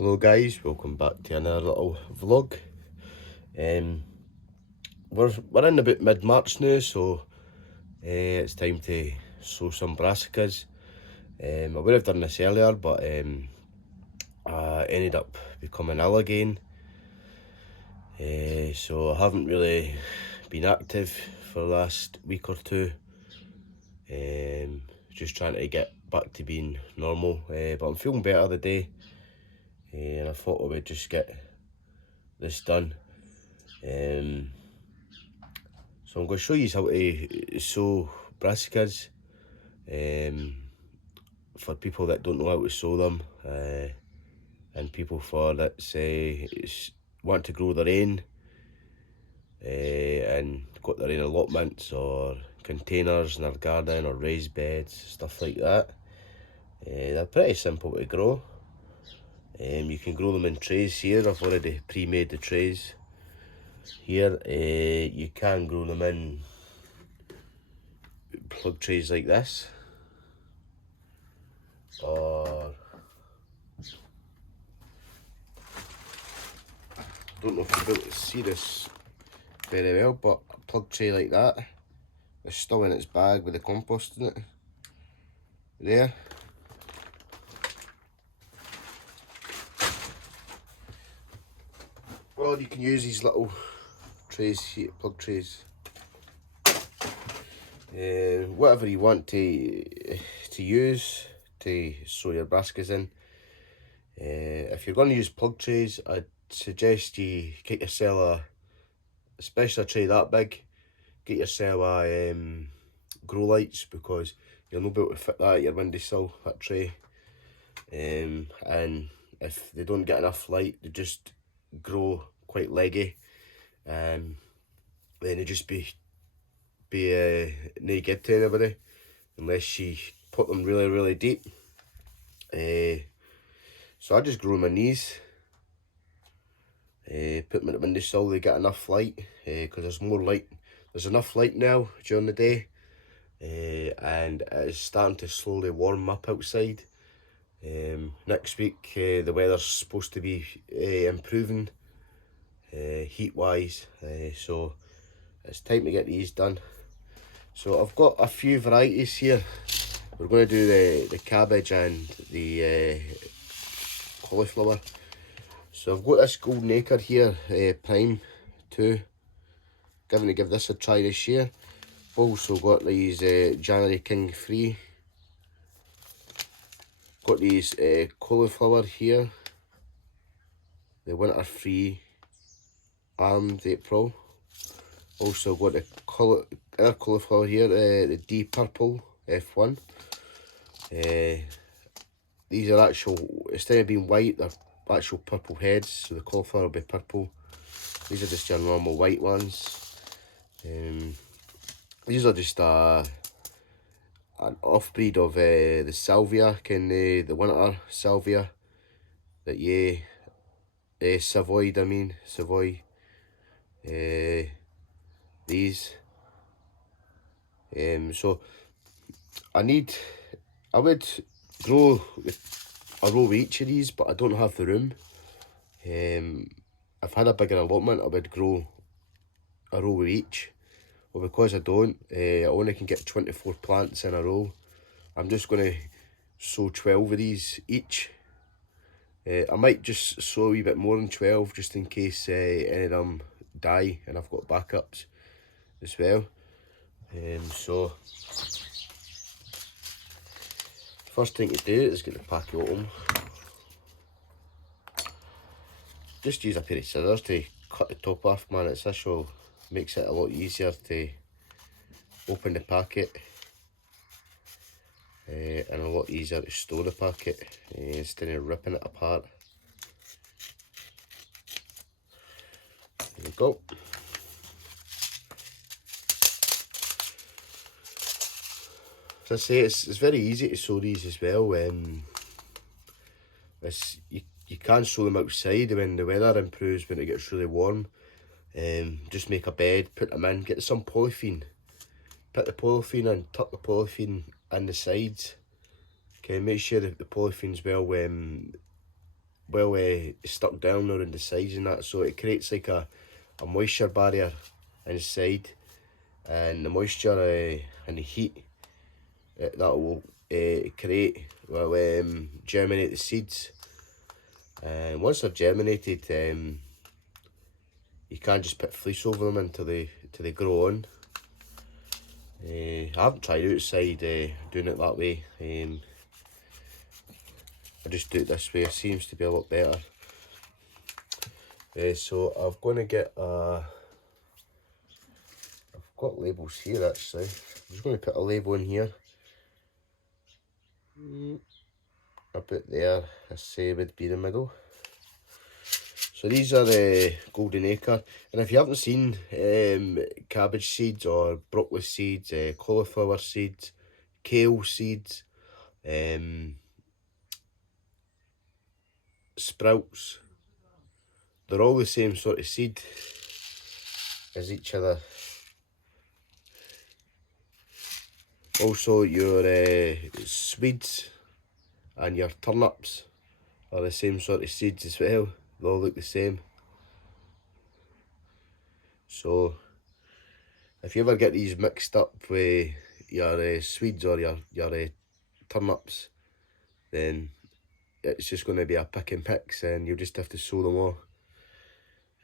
Hello guys, welcome back to another little vlog. We're in about mid-March now, so it's time to sow some brassicas. I would have done this earlier, but I ended up becoming ill again. So I haven't really been active for the last week or two. Just trying to get back to being normal, but I'm feeling better today. And I thought I would just get this done. So I'm going to show you how to sow brassicas for people that don't know how to sow them, and people that say want to grow their own and got their own allotments or containers in their garden or raised beds, stuff like that. They're pretty simple to grow. You can grow them in trays here. I've already pre-made the trays here. You can grow them in plug trays like this, or don't know if you'll be able to see this very well, but a plug tray like that is still in its bag with the compost in it there. Well, you can use these little trays here, plug trays, whatever you want to use to sow your brassicas in. If you're going to use plug trays, I'd suggest you get yourself especially a tray that big, get yourself a grow lights, because you'll not be able to fit that at your windowsill, that tray. And if they don't get enough light, they just grow quite leggy. Then they just be no good to anybody unless you put them really deep. So I just grow them on these. Put them in the windowsill, they get enough light, because there's more light. There's enough light now during the day, and it's starting to slowly warm up outside. Next week the weather's supposed to be improving heat wise, so it's time to get these done. So I've got a few varieties here. We're going to do the cabbage and the cauliflower. So I've got this golden acre here, prime 2. Going to give this a try this year. Also got these January King 3. Got these cauliflower here, the winter 3 armed April. Also got the other cauliflower here, the D purple F1. These are actual, instead of being white, they're actual purple heads, so the cauliflower will be purple. These are just your normal white ones. These are just an off-breed of the salvia, the winter salvia that Savoy, these. So I would grow a row of each of these, but I don't have the room. If I had a bigger allotment, I would grow a row of each. Well, because I don't, I only can get 24 plants in a row. I'm just going to sow 12 of these each. I might just sow a wee bit more than 12, just in case any of them die, and I've got backups as well. So first thing to do is get the packet open. Just use a pair of scissors to cut the top off, man. This actually makes it a lot easier to open the packet, and a lot easier to store the packet instead of ripping it apart. There we go. As I say, it's very easy to sow these as well. You can sow them outside when the weather improves, when it gets really warm. Just make a bed, put them in, get some polythene. Put the polythene in, tuck the polythene in the sides. Okay, make sure that the polythene's well well stuck down around the sides and that, so it creates like a moisture barrier inside, and the moisture and the heat that will create will germinate the seeds. And once they're germinated, you can't just put fleece over them until they grow on. I haven't tried outside doing it that way. I just do it this way. It seems to be a lot better. So I'm going to get I've got labels here actually. I'm just going to put a label in here. About there, I say would be the middle. So these are the golden acre, and if you haven't seen cabbage seeds or broccoli seeds, cauliflower seeds, kale seeds, sprouts, they're all the same sort of seed as each other. Also your Swedes and your turnips are the same sort of seeds as well. They all look the same. So if you ever get these mixed up with your Swedes or your turnips, then it's just going to be a pick and mix, and you'll just have to sow them all.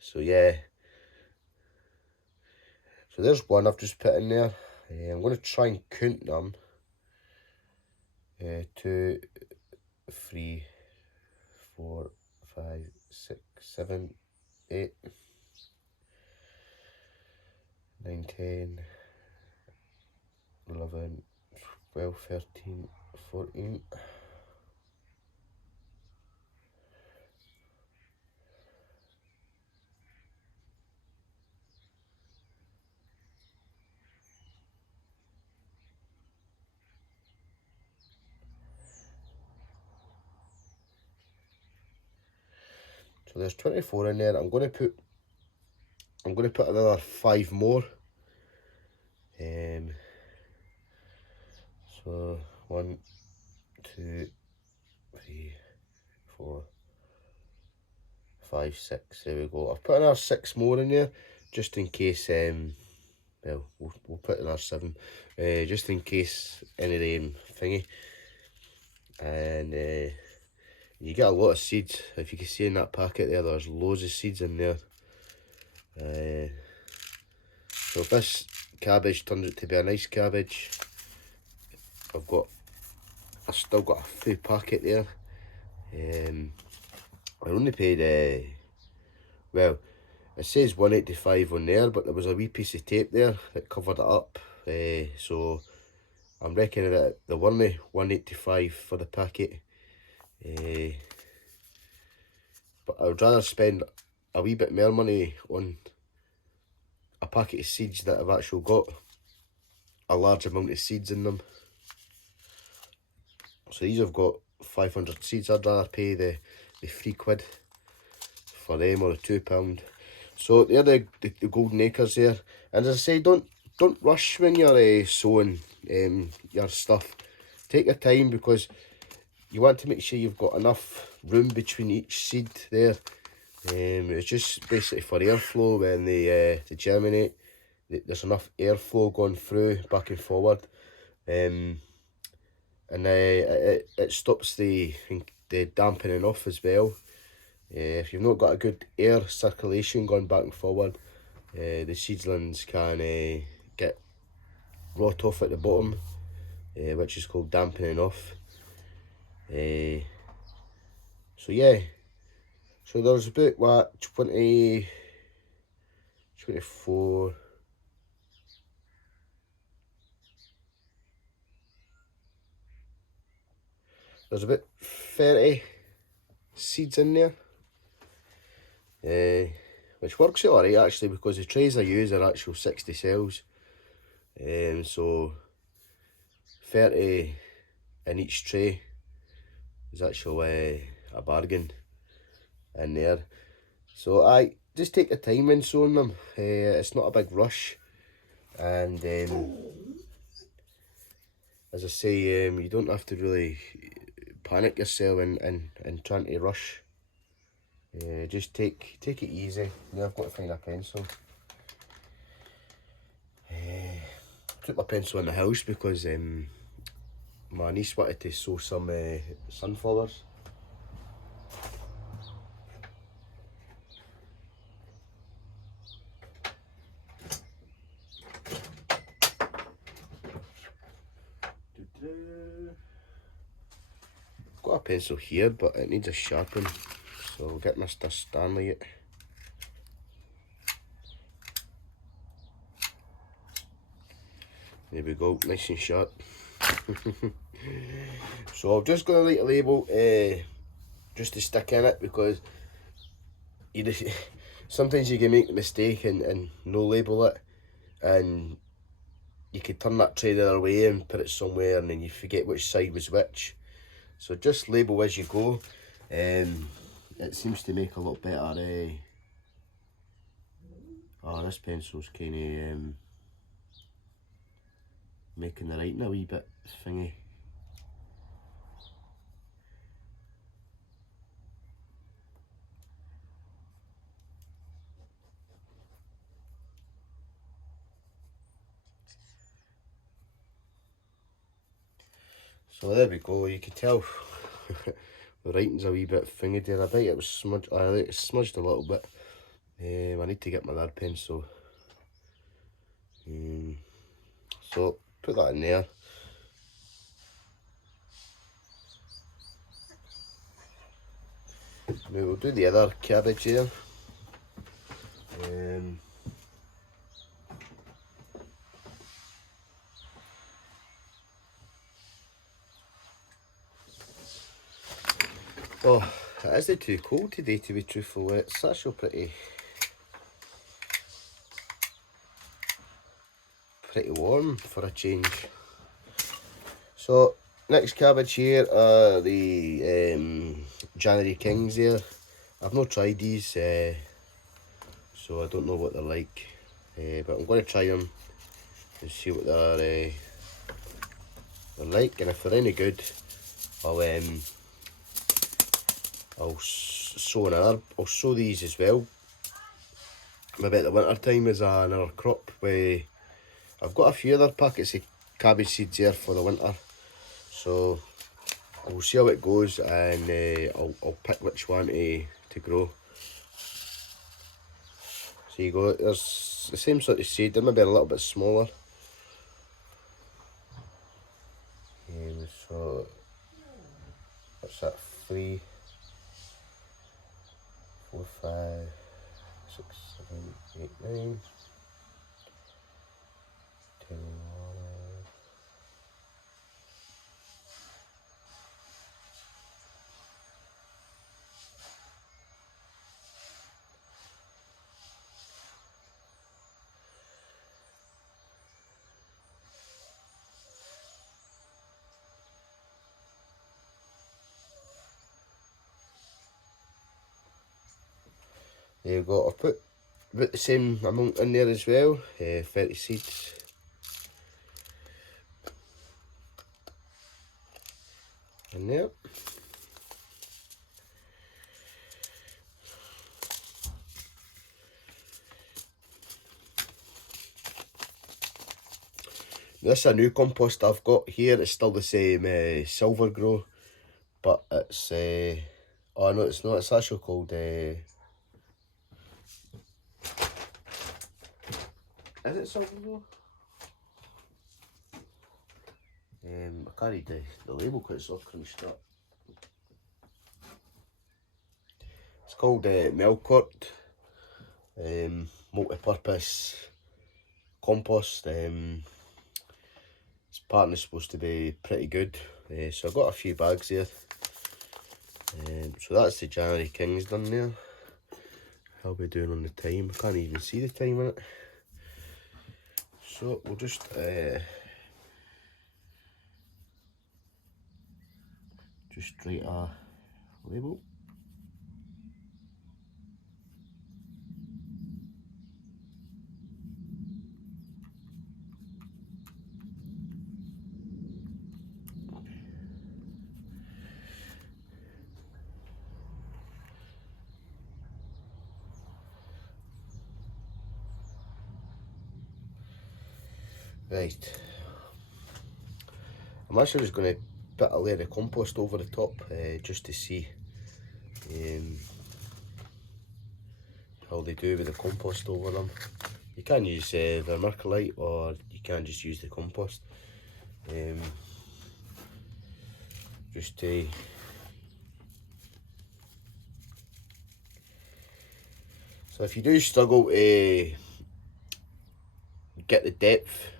So yeah, so there's one I've just put in there. I'm going to try and count them. 2, 3, 4, 5, 6, 7, 8, 9, 10, 11, 12, 13, 14. So there's 24 in there. I'm going to put another 5 more. So 1, 2, 3, 4, 5, 6. There we go. I've put another 6 more in there just in case. Well, we'll put another 7, just in case any of them thingy. And you get a lot of seeds. If you can see in that packet there, there's loads of seeds in there. So if this cabbage turns out to be a nice cabbage, I've still got a full packet there. I only paid well, it says 185 on there, but there was a wee piece of tape there that covered it up. So I'm reckoning that they were only 185 for the packet. But I would rather spend a wee bit more money on a packet of seeds that have actually got a large amount of seeds in them. So these have got 500 seeds. I'd rather pay the £3 for them, or the £2. So they're the golden acres there. And as I say, don't rush when you're sowing your stuff. Take your time, because you want to make sure you've got enough room between each seed there. It's just basically for airflow when they germinate. There's enough airflow going through back and forward, and it stops the dampening off as well. If you've not got a good air circulation going back and forward, the seedlings can get rot off at the bottom, which is called dampening off. So yeah, so there's about what, 24. There's about 30 seeds in there, which works out alright actually, because the trays I use are actual 60 cells. So 30 in each tray is actually a bargain in there. So I just take the time in sowing them. It's not a big rush, and as I say, you don't have to really panic yourself and trying to rush Just take it easy. Now I've got to find a pencil. Took my pencil in the house because my niece wanted to sow some sunflowers. Got a pencil here, but it needs a sharpen, so I'll get Mr. Stanley it. There we go, nice and sharp. So I'm just going to write a label just to stick in it, because sometimes you can make the mistake and no label it, and you could turn that tray the other way and put it somewhere, and then you forget which side was which. So just label as you go. It seems to make a lot better. Oh, this pencil's kind of making the writing a wee bit thingy. So there we go, you can tell the writing's a wee bit thingy there. I bet it was smudged, it smudged a little bit. I need to get my other pencil. So put that in there. Now we'll do the other cabbage here. Oh, it isn't too cold today, to be truthful. It's actually pretty warm for a change. So next cabbage here are the January Kings here. I've not tried these, so I don't know what they're like, but I'm going to try them and see what they're like, and if they're any good, I'll sow these as well. Maybe at the winter time as another crop. I've got a few other packets of cabbage seeds here for the winter, so we'll see how it goes, and I'll pick which one to grow. So you go, there's the same sort of seed, they're maybe a little bit smaller. So what's that, 3, 4, 5, 6, 7, 8, 9, 10, 11. There you go, I've put about the same amount in there as well, 30 seeds. In there. This is a new compost I've got here. It's still the same silver grow, but it's oh no, it's not. It's actually called is it silver grow? I can't read the label because it's all crunched up. It's called Melcourt multi-purpose compost. It's apparently supposed to be pretty good, so I've got a few bags here. So that's the January Kings done there. How are we doing on the time? I can't even see the time in it. So we'll just write a label. Right, I'm actually just going to put a layer of compost over the top just to see how they do with the compost over them. You can use vermiculite, or you can just use the compost. Just to so if you do struggle to get the depth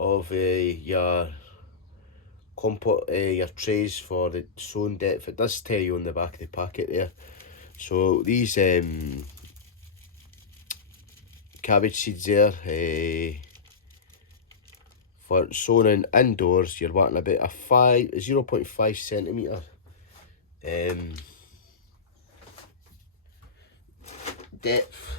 of your your trays for the sowing depth, it does tell you on the back of the packet there. So these cabbage seeds there, for sowing indoors, you're wanting about a 0.5 centimetre depth.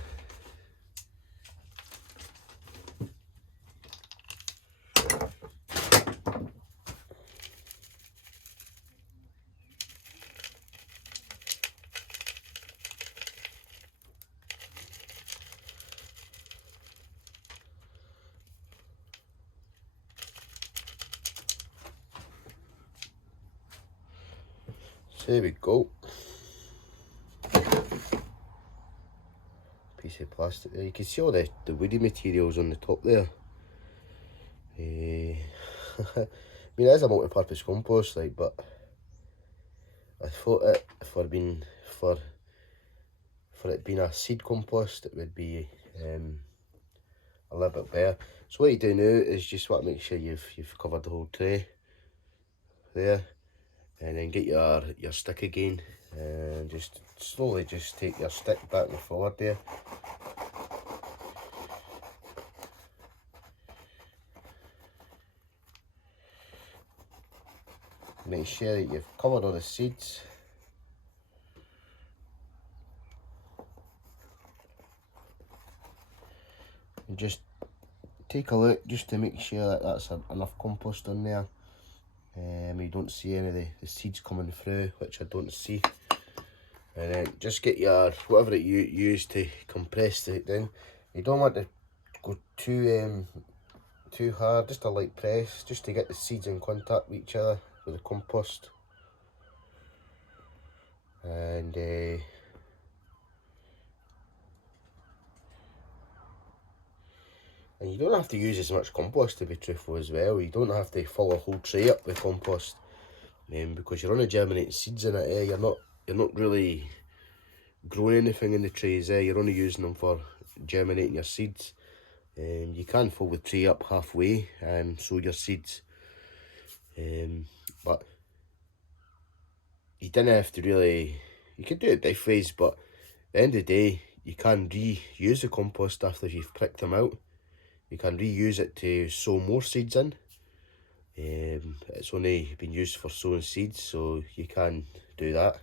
So there we go. Piece of plastic there. You can see all the woody materials on the top there. I mean, it is a multi-purpose compost, like, but I thought for it being a seed compost, it would be a little bit better. So what you do now is just want to make sure you've covered the whole tray there, and then get your stick again, and just slowly just take your stick back and forward there. Make sure that you've covered all the seeds. And just take a look just to make sure that that's enough compost on there. You don't see any of the seeds coming through, which I don't see. And then just get your whatever that you use to compress it down. You don't want to go too hard, just a light press, just to get the seeds in contact with each other with the compost. And you don't have to use as much compost, to be truthful, as well. You don't have to fill a whole tray up with compost, because you're only germinating seeds in it. You're not really growing anything in the trays. You're only using them for germinating your seeds. You can fill the tray up halfway and sow your seeds, but you didn't have to really. You could do it both ways, but at the end of the day, you can reuse the compost after you've pricked them out. You can reuse it to sow more seeds in. It's only been used for sowing seeds, so you can do that.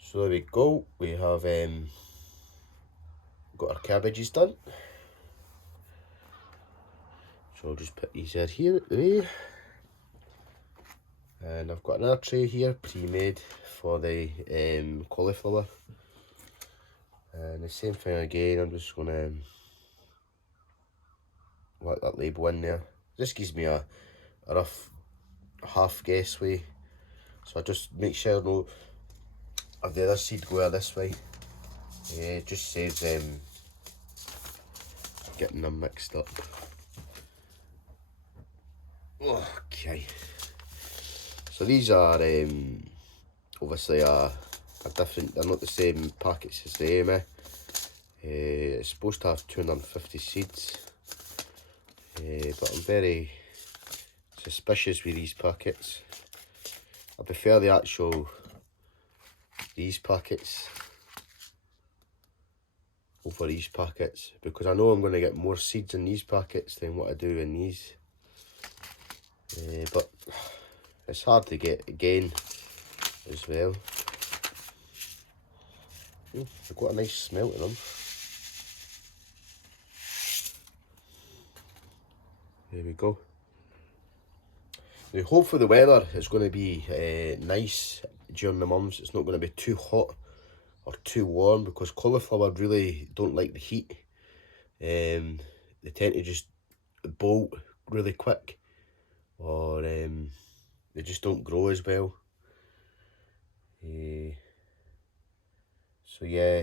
So there we go. We have got our cabbages done. So I'll just put these here at the way. And I've got another tray here pre-made for the cauliflower. And the same thing again, I'm just going to whack that label in there. This gives me a rough half guess way. So I just make sure I know if the other seed go this way. It just saves getting them mixed up. Okay. So these are obviously a different, they're not the same packets as the AMA. It's supposed to have 250 seeds, but I'm very suspicious with these packets. I prefer these packets over these packets, because I know I'm going to get more seeds in these packets than what I do in these. But it's hard to get again as well. They've got a nice smell to them. There we go. Now, hopefully the weather is going to be nice during the months. It's not going to be too hot or too warm, because cauliflower really don't like the heat. They tend to just bolt really quick, or they just don't grow as well. So yeah.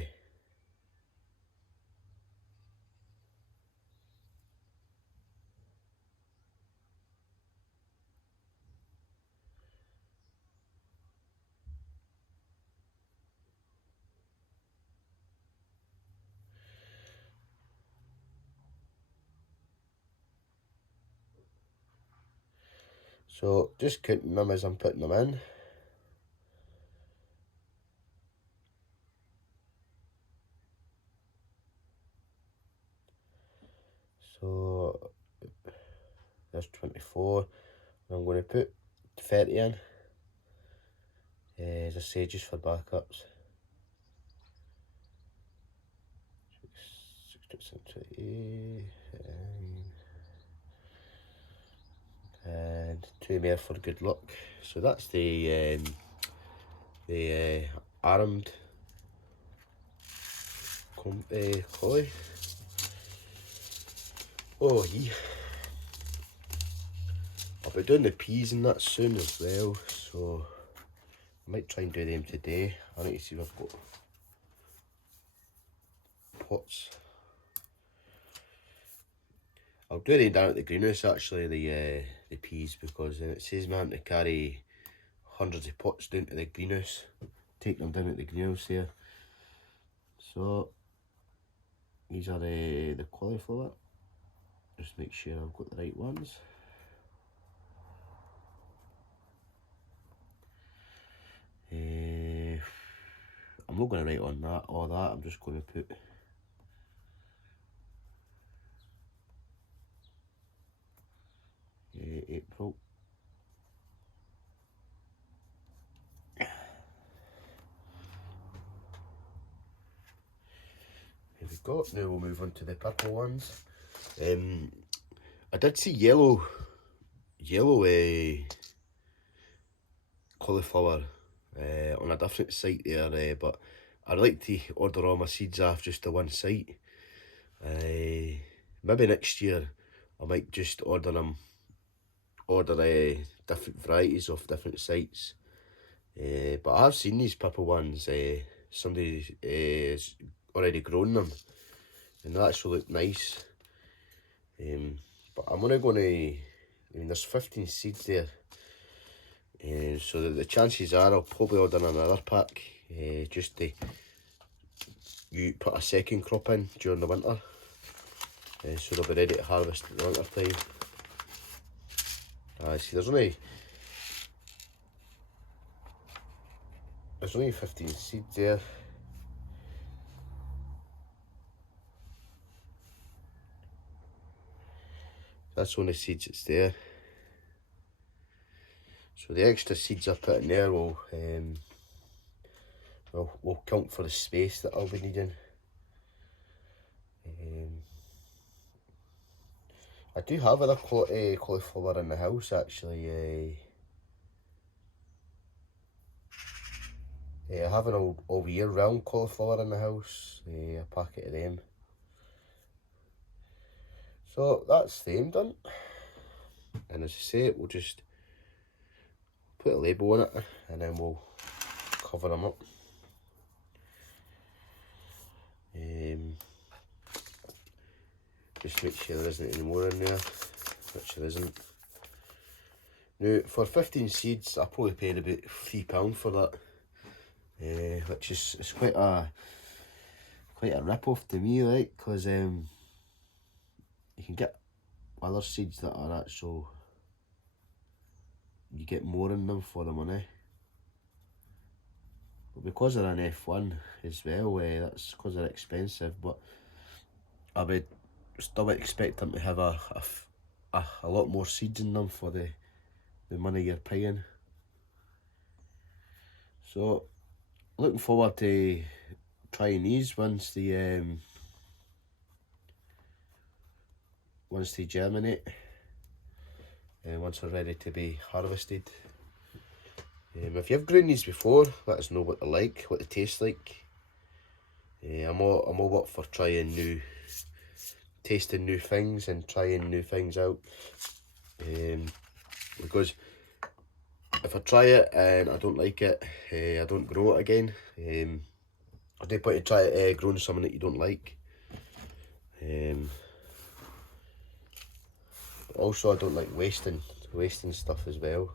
So just counting them as I'm putting them in. So there's 24. I'm going to put 30 in, as I say, just for backups. 6, and 2 more for good luck. So that's the armed collie. Oh yeah. I'll be doing the peas and that soon as well, so I might try and do them today. I need to see if I've got pots. I'll do them down at the greenhouse actually, the peas, because it says me having to carry hundreds of pots down to the greenhouse. Take them down at the greenhouse here. So these are the cauliflower. Just make sure I've got the right ones. I'm not going to write on that or that. I'm just going to put April. Here we go. Now we'll move on to the purple ones. I did see yellow cauliflower on a different site there, but I'd like to order all my seeds off just to one site. Maybe next year I might just order different varieties off different sites. But I have seen these purple ones. Somebody has already grown them, and they actually look nice. But I'm only going to, there's 15 seeds there, so the chances are I'll probably order another pack, just to put a second crop in during the winter, so they'll be ready to harvest in the winter time. See, there's only 15 seeds there. That's only seeds that's there. So the extra seeds I put in there will count for the space that I'll be needing. I do have other cauliflower in the house actually. I have an all year round cauliflower in the house, a packet of them. So that's them done. And as I say, we'll just put a label on it and then we'll cover them up. Just make sure there isn't any more in there, which there isn't. Now, for 15 seeds, I probably paid about £3 for that, which is quite a rip-off to me, like, because you can get other seeds that are actual, you get more in them for the money. But because they're an F1 as well, that's because they're expensive, but I would still expect them to have a lot more seeds in them for the money you're paying. So looking forward to trying these once they germinate and once they're ready to be harvested. If you've grown these before, let us know what they're like, what they taste like. I'm all up for tasting new things and trying new things out. Because if I try it and I don't like it, I don't grow it again. There's no point in trying growing something that you don't like. Also, I don't like wasting stuff as well.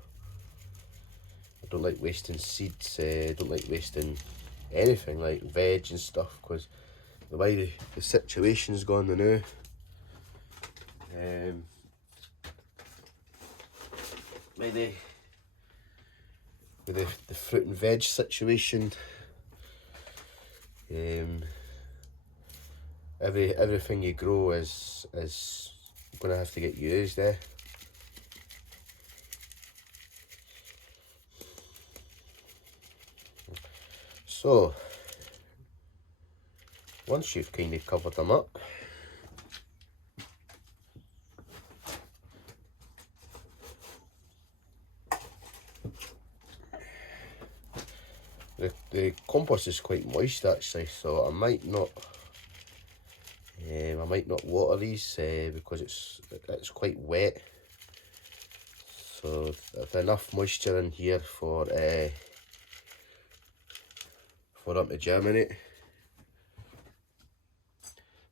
I don't like wasting seeds. I don't like wasting anything like veg and stuff, because the way the situation's gone now. Maybe with the fruit and veg situation, everything you grow is gonna have to get used, eh? So once you've kind of covered them up, the compost is quite moist actually, so I might not water these because it's quite wet. So there's enough moisture in here for them to germinate.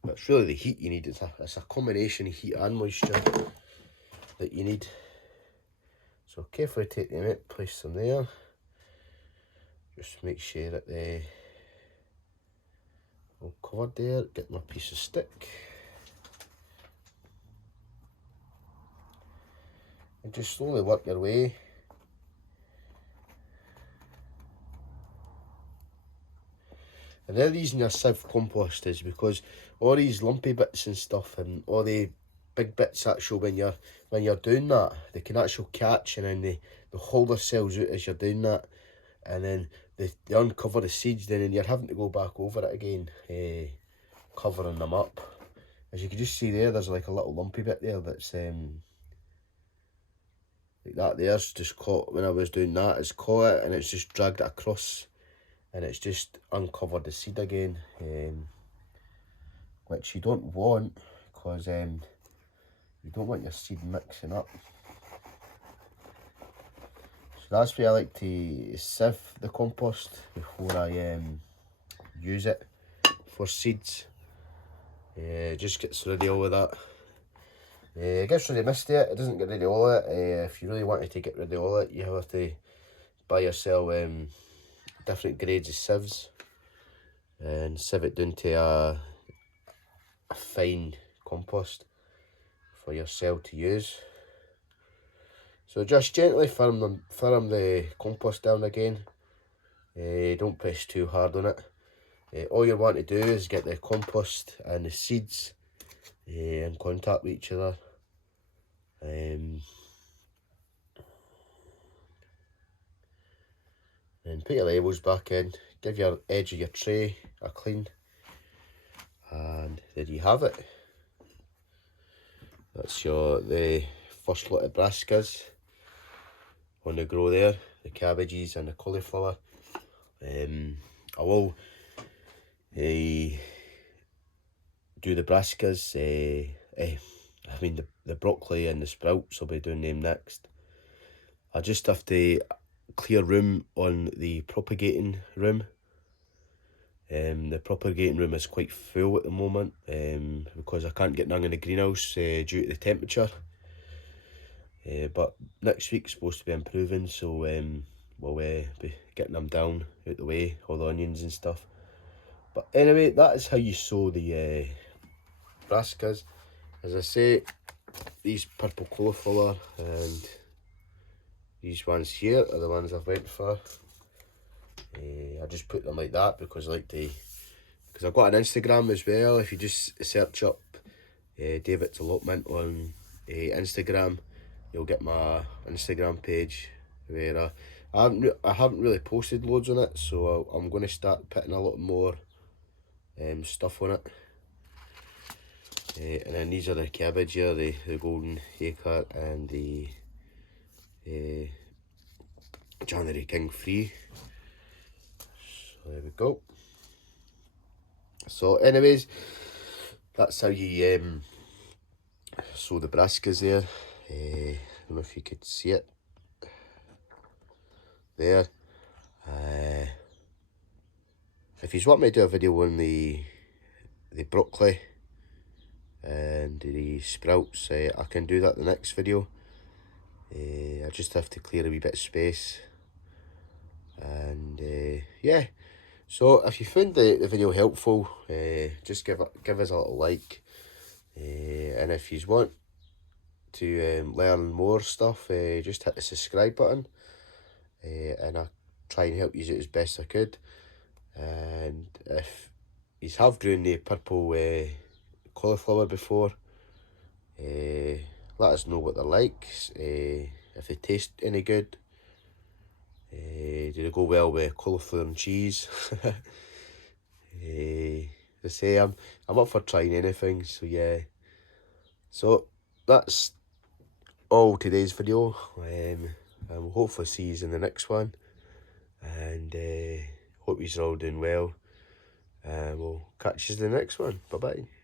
But it's really the heat you need. It's a combination of heat and moisture that you need. So carefully take them out, place them there. Just make sure that they're all covered there. Get my piece of stick. And just slowly work your way. And the reason your sieve compost is because all these lumpy bits and stuff and all the big bits actually when you're doing that, they can actually catch, and then they hold themselves out as you're doing that, and then they uncover the seeds then, and you're having to go back over it again, covering them up. As you can just see there's like a little lumpy bit there that's like that there's just caught when I was doing that. It's caught it and it's just dragged it across, and it's just uncovered the seed again, which you don't want, because you don't want your seed mixing up. So that's why I like to sieve the compost before I use it for seeds. Just gets rid of all of that. It gets rid of misty, it doesn't get rid of all of it. If you really wanted to get rid of all of it, you have to buy yourself different grades of sieves and sieve it down to a fine compost for yourself to use. So just gently firm the compost down again. Don't press too hard on it. All you want to do is get the compost and the seeds in contact with each other. And put your labels back in, give your edge of your tray a clean, and there you have it. That's the first lot of brassicas on the grow there, the cabbages and the cauliflower. I will do the brassicas, I mean the broccoli and the sprouts, I'll be doing them next. I just have to clear room on the propagating room. The propagating room is quite full at the moment because I can't get none in the greenhouse due to the temperature. But next week's supposed to be improving, so we'll be getting them down out the way, all the onions and stuff. But anyway, that is how you sow the brassicas. As I say, these purple cauliflower and these ones here are the ones I've went for. I just put them like that because I like to, because I've got an Instagram as well. If you just search up David's Allotment on Instagram, you'll get my Instagram page where I haven't really posted loads on it, so I'm going to start putting a lot more stuff on it. And then these are the cabbage here, the golden acre and the January King 3. So there we go. So anyways, that's how you sow the brassicas there. I don't know if you could see it there. If you want me to do a video on the broccoli and the sprouts, I can do that the next video. I just have to clear a wee bit of space. And yeah, so if you found the video helpful, just give us a little like. And if you want to learn more stuff, just hit the subscribe button. And I'll try and help you out as best I could. And if you have grown the purple cauliflower before, let us know what they're like, if they taste any good. Do they go well with cauliflower and cheese? They say I'm up for trying anything, so yeah. So that's all today's video. I'll hopefully see you in the next one, and hope you're all doing well. We'll catch you in the next one. Bye bye.